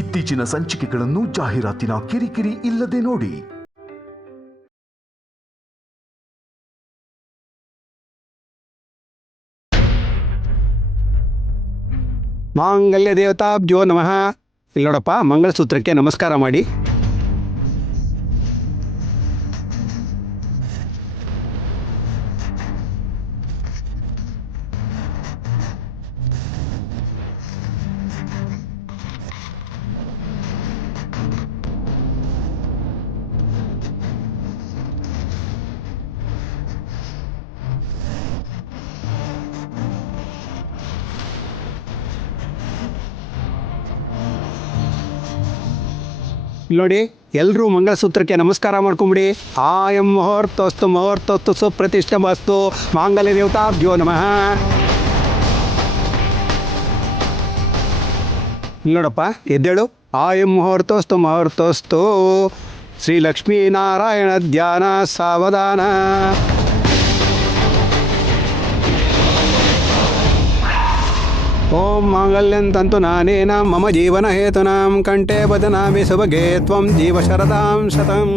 ಇತ್ತೀಚಿನ ಸಂಚಿಕೆಗಳನ್ನು ಜಾಹೀರಾತಿನ ಕಿರಿಕಿರಿ ಇಲ್ಲದೆ ನೋಡಿ. ಮಾಂಗಲ್ಯ ದೇವತಾಬ್ಜೋ ನಮಃ. ಇಲ್ಲಿ ನೋಡಪ್ಪ, ಮಂಗಳಸೂತ್ರಕ್ಕೆ ನಮಸ್ಕಾರ ಮಾಡಿ. ನೋಡಿ, ಎಲ್ಲರೂ ಮಂಗಳಸೂತ್ರಕ್ಕೆ ನಮಸ್ಕಾರ ಮಾಡ್ಕೊಂಬಿಡಿ. ಆಯಂ ಮುಹೂರ್ತೋಸ್ತು ಸುಪ್ರತಿಷ್ಠಮಸ್ತು. ಮಾಂಗಲ್ಯ ದೇವತಾಬ್ಜೋ ನಮಃ. ನೋಡಪ್ಪ, ಎದ್ದೇಳು. ಆಯಂ ಮುಹೂರ್ತೋಸ್ತು ಶ್ರೀ ಲಕ್ಷ್ಮೀನಾರಾಯಣ ಧ್ಯಾನ ಸಾವಧಾನ. ಓಂ ಮಾಂಗಲ್ಯಂತಂತು ನಾನೇನ ಮಮ ಜೀವನ ಹೇತುನಾಂ ಕಂಠೆ ಬದನಾಮಿ ಸುಭಗೆ ತ್ವಂ ಜೀವ ಶರದಾಂ ಶತಂ.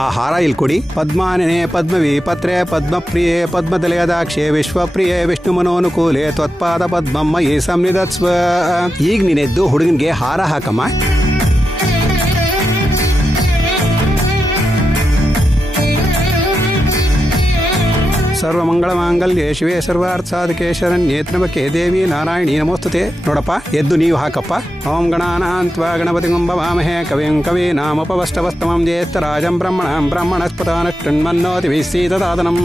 ಆ ಹಾರ ಇಲ್ಲಿ ಕೊಡಿ. ಪದ್ಮಾನನೆ ಪದ್ಮವಿ ಪತ್ರೆ ಪದ್ಮಪ್ರಿಯೆ ಪದ್ಮದಲಯದಾಕ್ಷೆ ವಿಶ್ವಪ್ರಿಯೆ ವಿಷ್ಣು ಮನೋನುಕೂಲೆ ತ್ವತ್ಪಾದ ಪದ್ಮಮ್ಮ ಈ ಸಂನಿಧತ್ಸ್ವ. ಈಗ ನೀನೆದ್ದು ಹುಡುಗನಿಗೆ ಹಾರ ಹಾಕಮ್ಮ. ಸರ್ವಮಂಗಳ ಮಾಂಗಲ್ಯೆ ಶಿವೇ ಸರ್ವಾರ್ಥ ಸಾಧಕೆ ಶರಣ್ಯೇ ತ್ರ್ಯಂಬಕೆ ದೇವಿ ನಾರಾಯಣಿ ನಮೋಸ್ತುತೆ. ನೋಡಪ್ಪ, ಎದ್ದು ನೀವು ಹಾಕಪ್ಪ. ಓಂ ಗಣಾನಾನ್ತ್ವಾ ಗಣಪತಿ ಗುಂಭವಾಮಹೇ ಕವಿಂ ಕವೀನಾಮುಪವಷ್ಟವಸ್ತಮಂ ಜ್ಯೇಷ್ಠರಾಜಂ ಬ್ರಹ್ಮಣಸ್ಪದಾನಷ್ಟನ್ಮನ್ನೋತಿ ವಿಸೀದದಾದನಂ.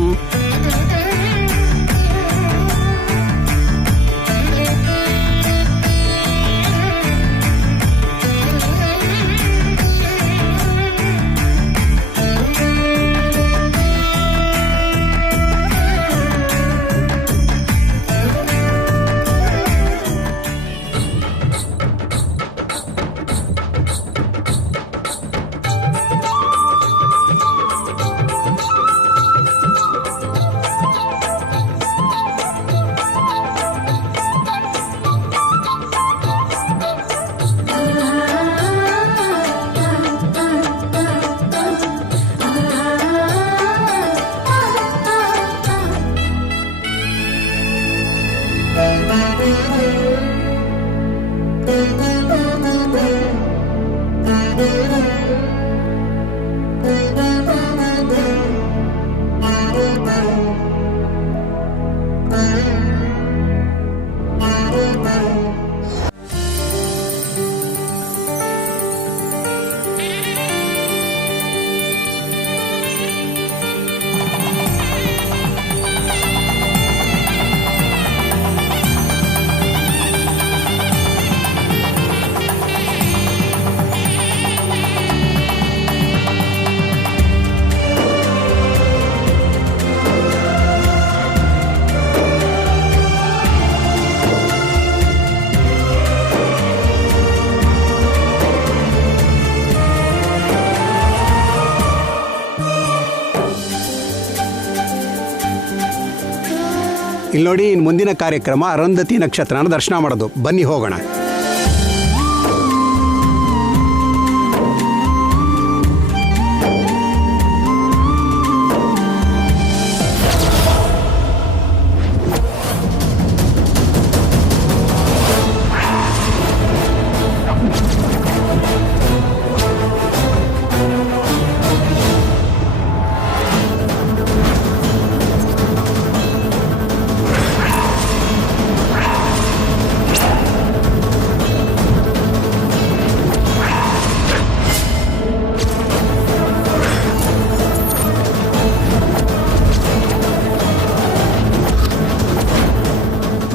ಇಲ್ಲಿ ನೋಡಿ, ಇನ್ನು ಮುಂದಿನ ಕಾರ್ಯಕ್ರಮ ಅರುಂಧತಿ ನಕ್ಷತ್ರನ ದರ್ಶನ ಮಾಡೋದು. ಬನ್ನಿ ಹೋಗೋಣ.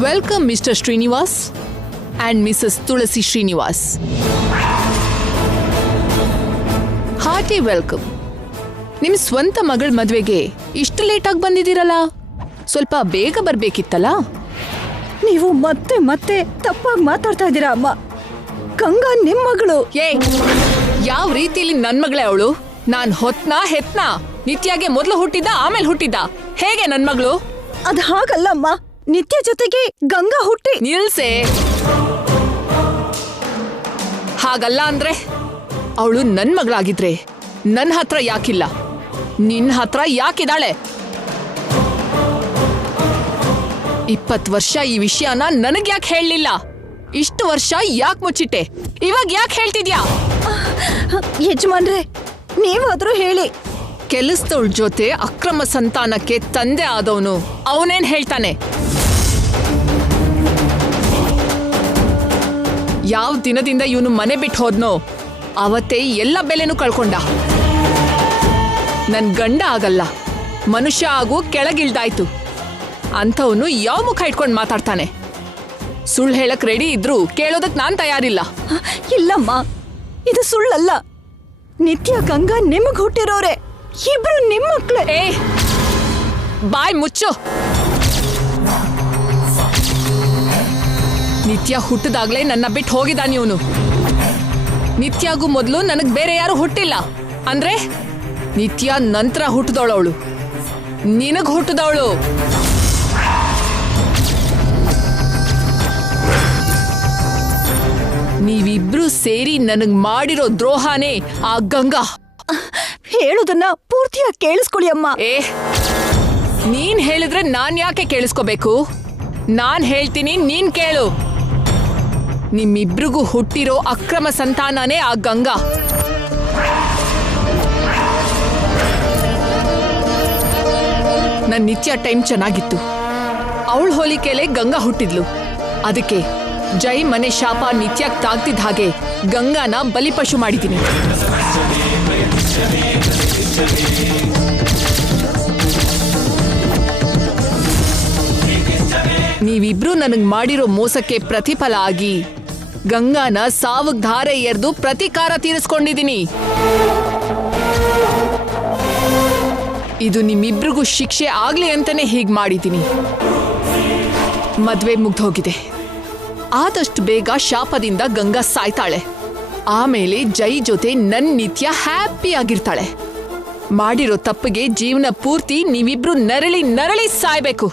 Welcome Mr. Srinivas and Mrs. Tulasi Srinivas. Hearty welcome. ನಿಮ್ಮ ಸ್ವಂತ ಮಗಳ ಮದುವೆಗೆ ಇಷ್ಟು ಲೇಟಾಗಿ ಬಂದಿದ್ದೀರಲ್ಲ, ಸ್ವಲ್ಪ ಬೇಗ ಬರಬೇಕಿತ್ತಲ್ಲ. ನೀವು ಮತ್ತೆ ಮತ್ತೆ ತಪ್ಪಾಗಿ ಮಾತಾಡ್ತಾ ಇದ್ದೀರಾ ಅಮ್ಮ. ಗಂಗಾ ನಿಮ್ಮ ಮಗಳು. ಯಾವ ರೀತಿಯಲ್ಲಿ ನನ್ನ ಮಗಳೇ ಅವಳು? ನಾನು ಹೆತ್ನಾ ನಿತ್ಯಾಗೆ ಮೊದಲು ಹುಟ್ಟಿದ್ದ ಆಮೇಲೆ ಹುಟ್ಟಿದ್ದ? ಹೇಗೆ ನನ್ನ ಮಗಳು? ಅದು ಹಾಗಲ್ಲಮ್ಮ. ನಿತ್ಯ ಜೊತೆಗೆ ಗಂಗಾ ಹುಟ್ಟಿ. ನಿಲ್ಸೆ. ಹಾಗಲ್ಲ ಅಂದ್ರೆ ಅವಳು ನನ್ನ ಮಗಳಾಗಿದ್ರೆ ನನ್ನ ಹತ್ರ ಯಾಕಿಲ್ಲ, ನಿನ್ನ ಹತ್ರ ಯಾಕಿದ್ದಾಳೆ? 20 ವರ್ಷ ಈ ವಿಷಯನ ನನಗ್ ಯಾಕೆ ಹೇಳಲಿಲ್ಲ? ಇಷ್ಟು ವರ್ಷ ಯಾಕೆ ಮುಚ್ಚಿಟ್ಟೆ? ಇವಾಗ ಯಾಕೆ ಹೇಳ್ತಿದ್ಯಾ? ಯಜಮಾನ್ರೆ, ನೀವಾದ್ರೂ ಹೇಳಿ. ಕೆಲಸದವಳ ಜೊತೆ ಅಕ್ರಮ ಸಂತಾನಕ್ಕೆ ತಂದೆ ಆದವನು ಅವನೇನ್ ಹೇಳ್ತಾನೆ? ಯಾವ ದಿನದಿಂದ ಇವನು ಮನೆ ಬಿಟ್ಟು ಹೋದ್ನೋ ಅವತ್ತೇ ಎಲ್ಲ ಬೆಲೆನೂ ಕಳ್ಕೊಂಡ. ನನ್ ಗಂಡ ಆಗಲ್ಲ, ಮನುಷ್ಯ ಆಗು ಕೆಳಗಿಳ್ದಾಯ್ತು ಅಂಥವನು ಯಾವ ಮುಖ ಇಟ್ಕೊಂಡು ಮಾತಾಡ್ತಾನೆ? ಸುಳ್ಳು ಹೇಳಕ್ ರೆಡಿ ಇದ್ರು ಕೇಳೋದಕ್ ನಾನ್ ತಯಾರಿಲ್ಲ. ಇಲ್ಲಮ್ಮ, ಇದು ಸುಳ್ಳಲ್ಲ. ನಿತ್ಯ ಗಂಗಾ ನಿಮಗ್ ಹುಟ್ಟಿರೋರೆ, ಇಬ್ರು ನಿಮ್ಮ ಮಕ್ಳೆ. ಬಾಯ್ ಮುಚ್ಚು. ನಿತ್ಯ ಹುಟ್ಟಿದಾಗ್ಲೇ ನನ್ನ ಬಿಟ್ಟು ಹೋಗಿದ್ದಾನೆ ಇವನು. ನಿತ್ಯಾಗೂ ಮೊದಲು ನನಗ್ ಬೇರೆ ಯಾರು ಹುಟ್ಟಿಲ್ಲ ಅಂದ್ರೆ ನಿತ್ಯ ನಂತರ ಹುಟ್ಟಿದವಳವಳು, ನಿನಗ್ ಹುಟ್ಟಿದವಳು. ನೀವಿಬ್ರು ಸೇರಿ ನನಗ್ ಮಾಡಿರೋ ದ್ರೋಹನೇ ಆ ಗಂಗಾ. ಹೇಳೋದನ್ನ ಪೂರ್ತಿಯಾಗಿ ಕೇಳಿಸ್ಕೊಳ್ಳಿ ಅಮ್ಮ. ನೀನ್ ಹೇಳಿದ್ರೆ ನಾನ್ ಯಾಕೆ ಕೇಳಿಸ್ಕೋಬೇಕು? ನಾನ್ ಹೇಳ್ತೀನಿ, ನೀನ್ ಕೇಳು. ನಿಮ್ಮಿಬ್ರಿಗೂ ಹುಟ್ಟಿರೋ ಅಕ್ರಮ ಸಂತಾನನೇ ಆ ಗಂಗಾ. ನನ್ ನಿತ್ಯ ಟೈಮ್ ಚೆನ್ನಾಗಿತ್ತು. ಅವಳ ಹೋಲಿಕೆಲೆ ಗಂಗಾ ಹುಟ್ಟಿದ್ಲು. ಅದಕ್ಕೆ ಜೈ ಮನೆ ಶಾಪ ನಿತ್ಯಕ್ಕೆ ತಾಗ್ತಿದ್ದ ಹಾಗೆ ಗಂಗಾನ ಬಲಿಪಶು ಮಾಡಿದ್ದೀನಿ. ನೀವಿಬ್ರು ನನಗ್ ಮಾಡಿರೋ ಮೋಸಕ್ಕೆ ಪ್ರತಿಫಲ ಆಗಿ ಗಂಗಾನ ಸಾವಗ್ ಧಾರೆ ಎರೆದು ಪ್ರತೀಕಾರ ತೀರಿಸ್ಕೊಂಡಿದ್ದೀನಿ. ಇದು ನಿಮ್ಮಿಬ್ರಿಗೂ ಶಿಕ್ಷೆ ಆಗ್ಲಿ ಅಂತಾನೆ ಹೀಗ್ ಮಾಡಿದ್ದೀನಿ. ಮದ್ವೆ ಮುಗ್ದೋಗಿದೆ. ಆದಷ್ಟು ಬೇಗ ಶಾಪದಿಂದ ಗಂಗಾ ಸಾಯ್ತಾಳೆ. ಆಮೇಲೆ ಜೈ ಜೊತೆ ನನ್ ನಿತ್ಯ ಹ್ಯಾಪಿ ಆಗಿರ್ತಾಳೆ. ಮಾಡಿರೋ ತಪ್ಪಿಗೆ ಜೀವನ ಪೂರ್ತಿ ನೀವಿಬ್ರು ನರಳಿ ನರಳಿ ಸಾಯ್ಬೇಕು.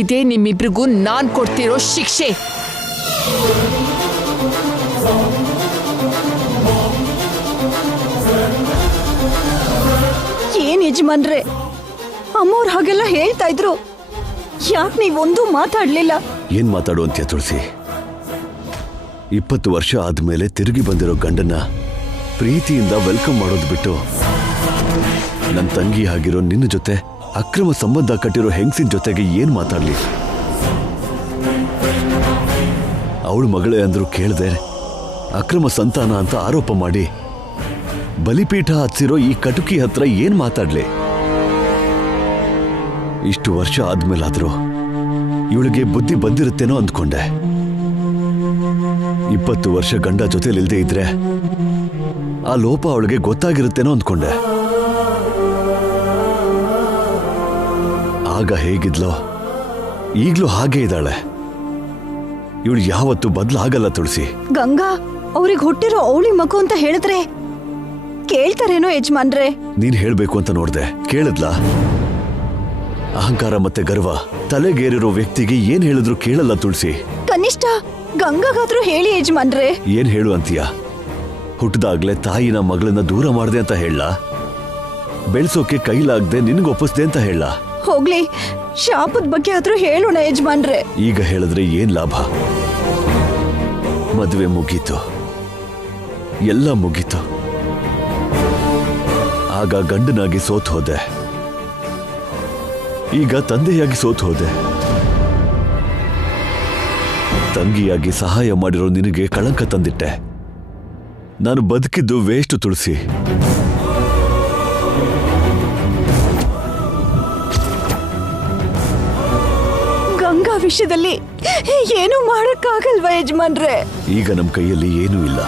ಇದೇ ನಿಮ್ಮಿಬ್ರಿಗೂ ನಾನ್ ಕೊಡ್ತಿರೋ ಶಿಕ್ಷೆ. ಏನ್ ಯಜಮಾನ್ರೆ, ಅಮ್ಮವ್ರು ಹಾಗೆಲ್ಲ ಹೇಳ್ತಾ ಇದ್ರು, ಯಾಕೆ ನೀವೊಂದು ಮಾತಾಡ್ಲಿಲ್ಲ? ಏನ್ ಮಾತಾಡುವಂತ್ಯ ತುಳಸಿ? 20 ವರ್ಷ ಆದ್ಮೇಲೆ ತಿರುಗಿ ಬಂದಿರೋ ಗಂಡನ್ನ ಪ್ರೀತಿಯಿಂದ ವೆಲ್ಕಮ್ ಮಾಡೋದು ಬಿಟ್ಟು ನನ್ನ ತಂಗಿ ಆಗಿರೋ ನಿನ್ನ ಜೊತೆ ಅಕ್ರಮ ಸಂಬಂಧ ಕಟ್ಟಿರೋ ಹೆಂಗಸಿನ ಜೊತೆಗೆ ಏನ್ ಮಾತಾಡ್ಲಿ? ಅವಳು ಮಗಳೇ ಅಂದ್ರು ಕೇಳದೆ ಅಕ್ರಮ ಸಂತಾನ ಅಂತ ಆರೋಪ ಮಾಡಿ ಬಲಿಪೀಠ ಹಚ್ಚಿರೋ ಈ ಕಟುಕಿ ಹತ್ರ ಏನ್ ಮಾತಾಡ್ಲಿ? ಇಷ್ಟು ವರ್ಷ ಆದ್ಮೇಲಾದ್ರೂ ಇವಳಿಗೆ ಬುದ್ಧಿ ಬಂದಿರುತ್ತೇನೋ ಅಂದ್ಕೊಂಡೆ. 20 ವರ್ಷ ಗಂಡ ಜೊತೆಲಿಲ್ದೇ ಇದ್ರೆ ಆ ಲೋಪ ಅವಳಿಗೆ ಗೊತ್ತಾಗಿರುತ್ತೇನೋ ಅಂದ್ಕೊಂಡೆ. ಆಗ ಹೇಗಿದ್ಲೋ ಈಗ್ಲೂ ಹಾಗೆ ಇದ್ದಾಳೆ. ಇವಳು ಯಾವತ್ತೂ ಬದಲಾಗಲ್ಲ ತುಳಸಿ. ಗಂಗಾ ಅವ್ರಿಗೆ ಹುಟ್ಟಿರೋ ಅವಳಿ ಮಗು ಅಂತ ಹೇಳಿದ್ರೆ ಕೇಳ್ತಾರೇನೋ ಯಜಮಾನ್ರೆ? ನೀನ್ ಹೇಳ್ಬೇಕು ಅಂತ ನೋಡ್ದೆ, ಕೇಳಿದ್ಲಾ? ಅಹಂಕಾರ ಮತ್ತೆ ಗರ್ವ ತಲೆಗೇರಿರೋ ವ್ಯಕ್ತಿಗೆ ಏನ್ ಹೇಳಿದ್ರು ಕೇಳಲ್ಲ ತುಳಸಿ. ಕನಿಷ್ಠ ಗಂಗಾಗಾದ್ರೂ ಹೇಳಿ ಯಜಮಾನ್ರೆ. ಏನ್ ಹೇಳು ಅಂತೀಯ? ಹುಟ್ಟದಾಗ್ಲೇ ತಾಯಿನ ಮಗಳನ್ನ ದೂರ ಮಾಡ್ದೆ ಅಂತ ಹೇಳ? ಬೆಳ್ಸೋಕೆ ಕೈಲಾಗ್ದೆ ನಿನ್ಗೊಪ್ಪಿಸ್ದೆ ಅಂತ ಹೇಳ? ಹೋಗ್ಲಿ, ಶಾಪದ ಬಗ್ಗೆ ಆದ್ರೂ ಹೇಳೋಣ ಯಜಮಾನ್ರೆ. ಈಗ ಹೇಳಿದ್ರೆ ಏನ್ ಲಾಭ? ಮದುವೆ ಮುಗೀತು, ಎಲ್ಲ ಮುಗೀತು. ಆಗ ಗಂಡನಾಗಿ ಸೋತ್ ಹೋದೆ, ಈಗ ತಂದೆಯಾಗಿ ಸೋತ್ ಹೋದೆ. ತಂಗಿಯಾಗಿ ಸಹಾಯ ಮಾಡಿರೋ ನಿನಗೆ ಕಳಂಕ ತಂದಿಟ್ಟೆ. ನಾನು ಬದುಕಿದ್ದು ವೇಸ್ಟ್ ತುಳಸಿ. ಗಂಗಾ ವಿಷಯದಲ್ಲಿ ಏನು ಮಾಡಕ್ಕಾಗಲ್ವಾ ಯಜಮಾನ್ರೆ? ಈಗ ನಮ್ಮ ಕೈಯಲ್ಲಿ ಏನೂ ಇಲ್ಲ.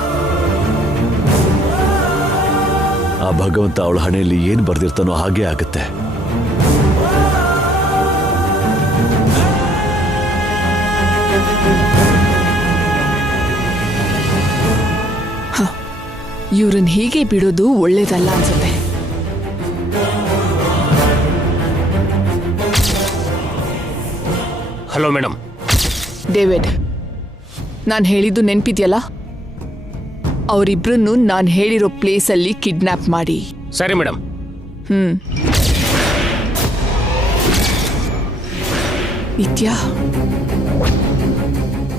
ಆ ಭಗವಂತ ಅವಳ ಹಣೆಯಲ್ಲಿ ಏನ್ ಬರ್ದಿರ್ತಾನೋ ಹಾಗೆ ಆಗತ್ತೆ. ಇವ್ರನ್ನ ಹೀಗೆ ಬಿಡೋದು ಒಳ್ಳೇದಲ್ಲ ಅನ್ಸುತ್ತೆ. Hello madam. ಡೇವಿಡ್, ನಾನು ಹೇಳಿದ್ದು ನೆನ್ಪಿದ್ಯಲ್ಲ? ಅವರಿಬ್ರನ್ನು ನಾನು ಹೇಳಿರೋ ಪ್ಲೇಸಲ್ಲಿ ಕಿಡ್ನಾಪ್ ಮಾಡಿ. ಸರಿ ಮೇಡಮ್. ನಿತ್ಯ,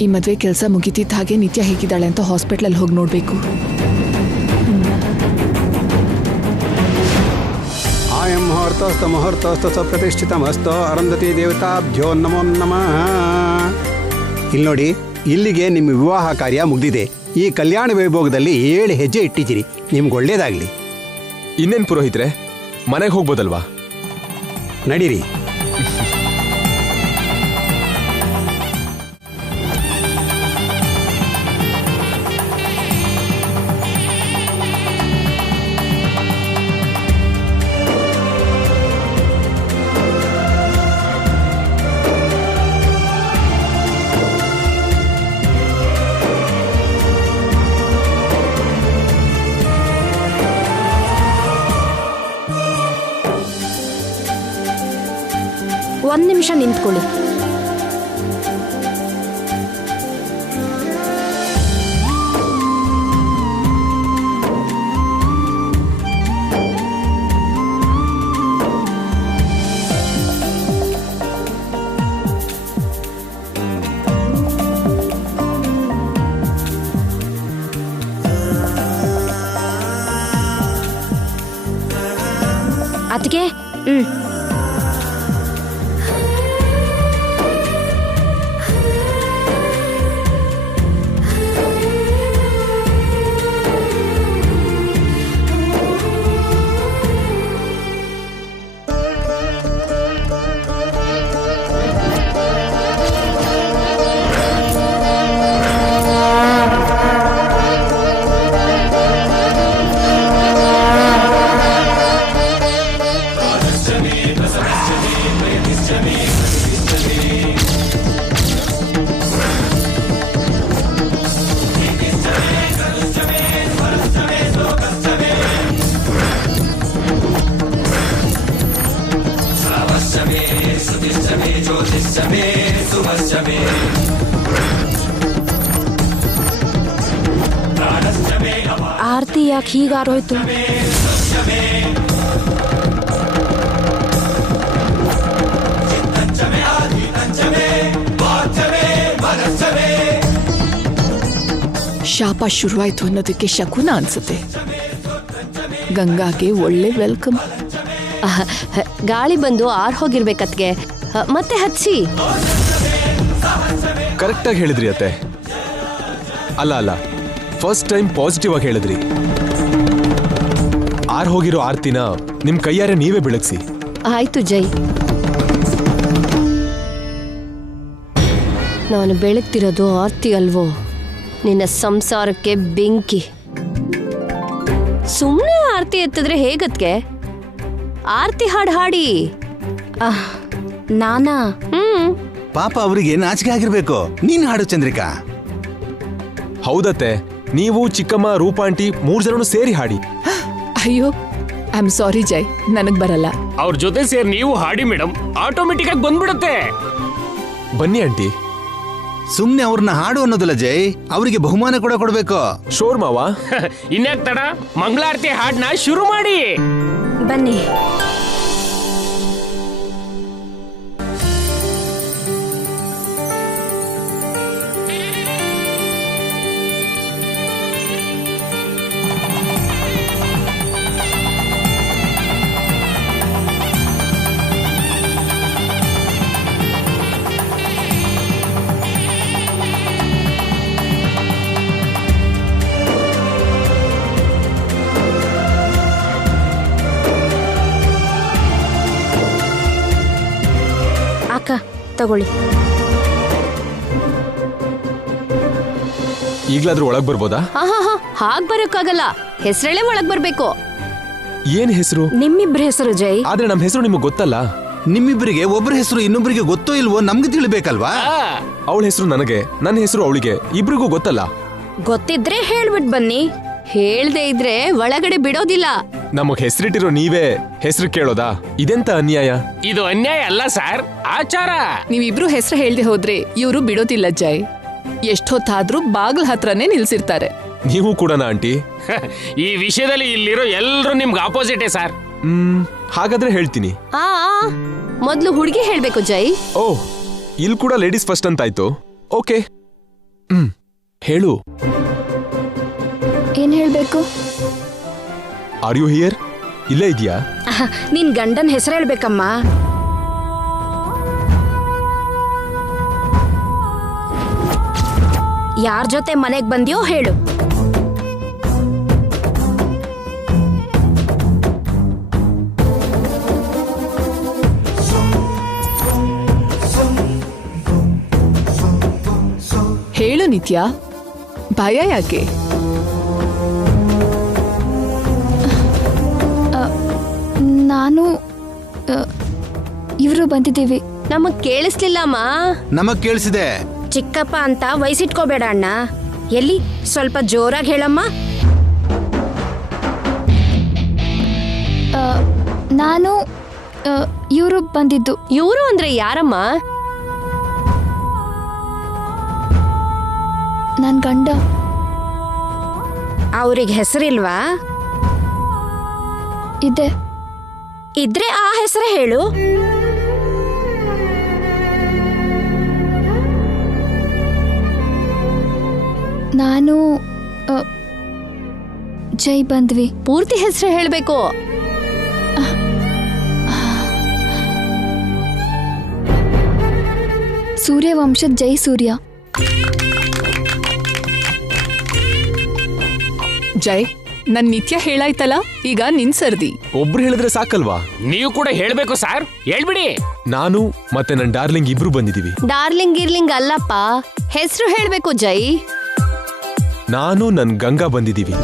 ಈ ಮದುವೆ ಕೆಲಸ ಮುಗಿತಿದ್ದ ಹಾಗೆ ನಿತ್ಯ ಹೇಗಿದ್ದಾಳೆ ಅಂತ ಹಾಸ್ಪಿಟ್ಲಲ್ಲಿ ಹೋಗಿ ನೋಡ್ಬೇಕು. ಆಯಂ ಮುಹೂರ್ತಸ್ಥ ಮುಹೂರ್ತಸ್ಥ ಸ ಪ್ರತಿಷ್ಠಿತಮಸ್ತ ಅರಂಧತಿ ದೇವತಾಭ್ಯೋ ನಮೋ ನಮಃ. ಇಲ್ಲಿ ನೋಡಿ, ಇಲ್ಲಿಗೆ ನಿಮ್ಮ ವಿವಾಹ ಕಾರ್ಯ ಮುಗ್ದಿದೆ. ಈ ಕಲ್ಯಾಣ ವೈಭೋಗದಲ್ಲಿ 7 ಹೆಜ್ಜೆ ಇಟ್ಟಿದ್ದೀರಿ. ನಿಮ್ಗೆ ಒಳ್ಳೇದಾಗ್ಲಿ. ಇನ್ನೇನು ಪುರೋಹಿತ್ರೆ, ಮನೆಗೆ ಹೋಗ್ಬೋದಲ್ವಾ? ನಡೀರಿ. ಒಂದ್ ನಿಮಿಷ ನಿಂತ್ಕೊಳ್ಳಿ. ಅದಕ್ಕೆ ಆರತಿ ಯಾಕೆ ಹೀಗಾರೋಯ್ತು? ಶಾಪ ಶುರುವಾಯ್ತು ಅನ್ನೋದಕ್ಕೆ ಶಕುನ ಅನ್ಸುತ್ತೆ. ಗಂಗಾಗೆ ಒಳ್ಳೆ ವೆಲ್ಕಮ್. ಗಾಳಿ ಬಂದು ಆರ್ ಹೋಗಿರ್ಬೇಕತ್ಗೆ, ಮತ್ತೆ ಹಚ್ಚಿ. ಕರೆಕ್ಟಾಗಿ ಹೇಳಿದ್ರಿ ಅತ್ತೆ. ಅಲ್ಲ ಫಸ್ಟ್ ಟೈಮ್ ಪಾಸಿಟಿವ್ ಆಗಿ ಹೇಳಿದ್ರಿ. ಆರ್ ಹೋಗಿರೋ ಆರ್ತಿನ ನಿಮ್ ಕೈಯಾರೆ ನೀವೇ ಬೆಳಗ್ಸಿ. ಆಯ್ತು ಜೈ. ನಾನು ಬೆಳಗ್ತಿರೋದು ಆರ್ತಿ ಅಲ್ವೋ, ನಿನ್ನ ಸಂಸಾರಕ್ಕೆ ಬೆಂಕಿ. ಸುಮ್ಮನೆ ಆರ್ತಿ ಎತ್ತಿದ್ರೆ ಹೇಗತ್ಗೆ? ಆರ್ತಿ ಹಾಡು ಹಾಡಿ. ನಾನಾ? ಪಾಪ ಅವರಿಗೆ ನಾಚಿಕೆ ಆಗಿರ್ಬೇಕು. ನೀನ್ ಹಾಡು ಚಂದ್ರಿಕಾ. ಹೌದತ್ತೆ, ನೀವು ಚಿಕ್ಕಮ್ಮ ರೂಪಾಂಟಿ 3 ಜನನು ಸೇರಿ ಹಾಡಿ. ಅಯ್ಯೋ ಐ ಆಮ್ ಸಾರಿ ಜೈ, ನನಗ್ ಬರಲ್ಲ. ಅವ್ರ ಜೊತೆ ಸೇರಿ ನೀವು ಹಾಡಿ ಮೇಡಮ್, ಆಟೋಮೆಟಿಕ್ ಆಗಿ ಬಂದ್ಬಿಡುತ್ತೆ. ಬನ್ನಿ ಆಂಟಿ. ಸುಮ್ನೆ ಅವ್ರನ್ನ ಹಾಡು ಅನ್ನೋದಿಲ್ಲ ಜೈ, ಅವರಿಗೆ ಬಹುಮಾನ ಕೂಡ ಕೊಡ್ಬೇಕು. ಶೋರ್ ಮಾವ. ಇನ್ಯಾಕ್ ತಡ, ಮಂಗಳಾರತಿ ಹಾಡ್ನ ಶುರು ಮಾಡಿ. ಬನ್ನಿ. ತಗೊಳ್ಳಿ. ಈಗ್ಲಾದ್ರೂ ಒಳಗ್ ಬರ್ಬೋದಾ? ಹಾಗ್ ಬರೋಕ್ಕಾಗಲ್ಲ, ಹೆಸರಲ್ಲೇ ಒಳಗ್ ಬರ್ಬೇಕು. ಏನ್ ಹೆಸರು? ನಿಮ್ಮಿಬ್ರ ಹೆಸರು ಜೈ. ಆದ್ರೆ ನಮ್ ಹೆಸರು ನಿಮಗ್ ಗೊತ್ತಲ್ಲ. ನಿಮ್ಮಿಬ್ಬರಿಗೆ ಒಬ್ಬರ ಹೆಸರು ಇನ್ನೊಬ್ಬರಿಗೆ ಗೊತ್ತೋ ಇಲ್ವೋ ನಮ್ಗೆ ತಿಳಿಬೇಕಲ್ವಾ? ಅವಳ ಹೆಸರು ನನಗೆ, ನನ್ನ ಹೆಸರು ಅವಳಿಗೆ, ಇಬ್ರಿಗೂ ಗೊತ್ತಲ್ಲ. ಗೊತ್ತಿದ್ರೆ ಹೇಳ್ಬಿಟ್ ಬನ್ನಿ, ಹೇಳ್ದೆ ಇದ್ರೆ ಒಳಗಡೆ ಬಿಡೋದಿಲ್ಲ. ನಮಗ್ ಹೆಸರಿಟ್ಟಿರೋ ನೀವೇ ಹೆಸರು ಕೇಳೋದಾ? ಇದೆಂತ ಅನ್ಯಾಯ. ಇದು ಅನ್ಯಾಯ ಅಲ್ಲ ಸರ್, ಆಚಾರ. ನೀವಿಬ್ರು ಹೆಸರು ಹೇಳ್ದೆ ಹೋದ್ರೆ ಇವರು ಬಿಡೋದಿಲ್ಲ ಜೈ. ಎಷ್ಟೊತ್ತಾದ್ರೂ ಬಾಗ್ಲ ಹತ್ರನೇ ನಿಲ್ಸಿರ್ತಾರೆ. ನೀವು ಕೂಡನಾ ಆಂಟಿ? ಈ ವಿಷಯದಲ್ಲಿ ಇಲ್ಲಿರೋ ಎಲ್ರು ನಿಮ್ಗೆ ಆಪೋಸಿಟೇ ಸರ್. ಹಾಗಾದ್ರೆ ಹೇಳ್ತೀನಿ. ಮೊದ್ಲು ಹುಡುಗಿ ಹೇಳ್ಬೇಕು ಜೈ. ಓಹ್, ಇಲ್ಲಿ ಕೂಡ ಲೇಡೀಸ್ ಫಸ್ಟ್ ಅಂತಾಯ್ತು. ಓಕೆ, ಹೇಳು. ಏನ್ ಹೇಳ್ಬೇಕು? Are you here? ಇಲ್ಲೇ ಇದೆಯಾ? ನಿನ್ ಗಂಡನ್ ಹೆಸರು ಹೇಳ್ಬೇಕಮ್ಮ. ಯಾರ್ ಜೊತೆ ಮನೆಗ್ ಬಂದ್ಯೋ ಹೇಳು. ಹೇಳು ನಿತ್ಯ, ಭಯ ಯಾಕೆ? ನಾನು ಇವರು ಬಂದಿದ್ದೀವಿ. ನಮಗ್ ಕೇಳಿಸ್ಲಿಲ್ಲಮ್ಮ. ನಮಗ್ ಕೇಳಿಸಿದೆ. ಚಿಕ್ಕಪ್ಪ ಅಂತ ವಯಸ್ಸಿಟ್ಕೋಬೇಡ ಅಣ್ಣ. ಎಲ್ಲಿ ಸ್ವಲ್ಪ ಜೋರಾಗಿ ಹೇಳಮ್ಮ. ನಾನು ಇವರು ಬಂದಿದ್ದು. ಇವರು ಅಂದ್ರೆ ಯಾರಮ್ಮ? ನನ್ ಗಂಡ. ಅವ್ರಿಗೆ ಹೆಸರಿಲ್ವಾ? ಇದೆ. ಇದ್ರೆ ಆ ಹೆಸರೇ ಹೇಳು. ನಾನು ಜೈ ಬಂದ್ವಿ. ಪೂರ್ತಿ ಹೆಸರು ಹೇಳ್ಬೇಕು. ಸೂರ್ಯವಂಶದ ಜೈ ಸೂರ್ಯ. ಜೈ, ನನ್ ನಿತ್ಯ ಹೇಳಾಯ್ತಲ್ಲ, ಈಗ ನಿನ್ ಸರ್ದಿ. ಒಬ್ರು ಹೇಳಿದ್ರೆ ಸಾಕಲ್ವಾ? ನೀವು ಕೂಡ ಹೇಳ್ಬೇಕು ಸರ್, ಹೇಳ್ಬಿಡಿ. ನಾನು ಮತ್ತೆ ನನ್ ಡಾರ್ಲಿಂಗ್ ಇಬ್ರು ಬಂದಿದೀವಿ. ಡಾರ್ಲಿಂಗ್ ಗಿರ್ಲಿಂಗ್ ಅಲ್ಲಪ್ಪ, ಹೆಸರು ಹೇಳ್ಬೇಕು ಜೈ. ನಾನು ನನ್ ಗಂಗಾ ಬಂದಿದೀವಿ.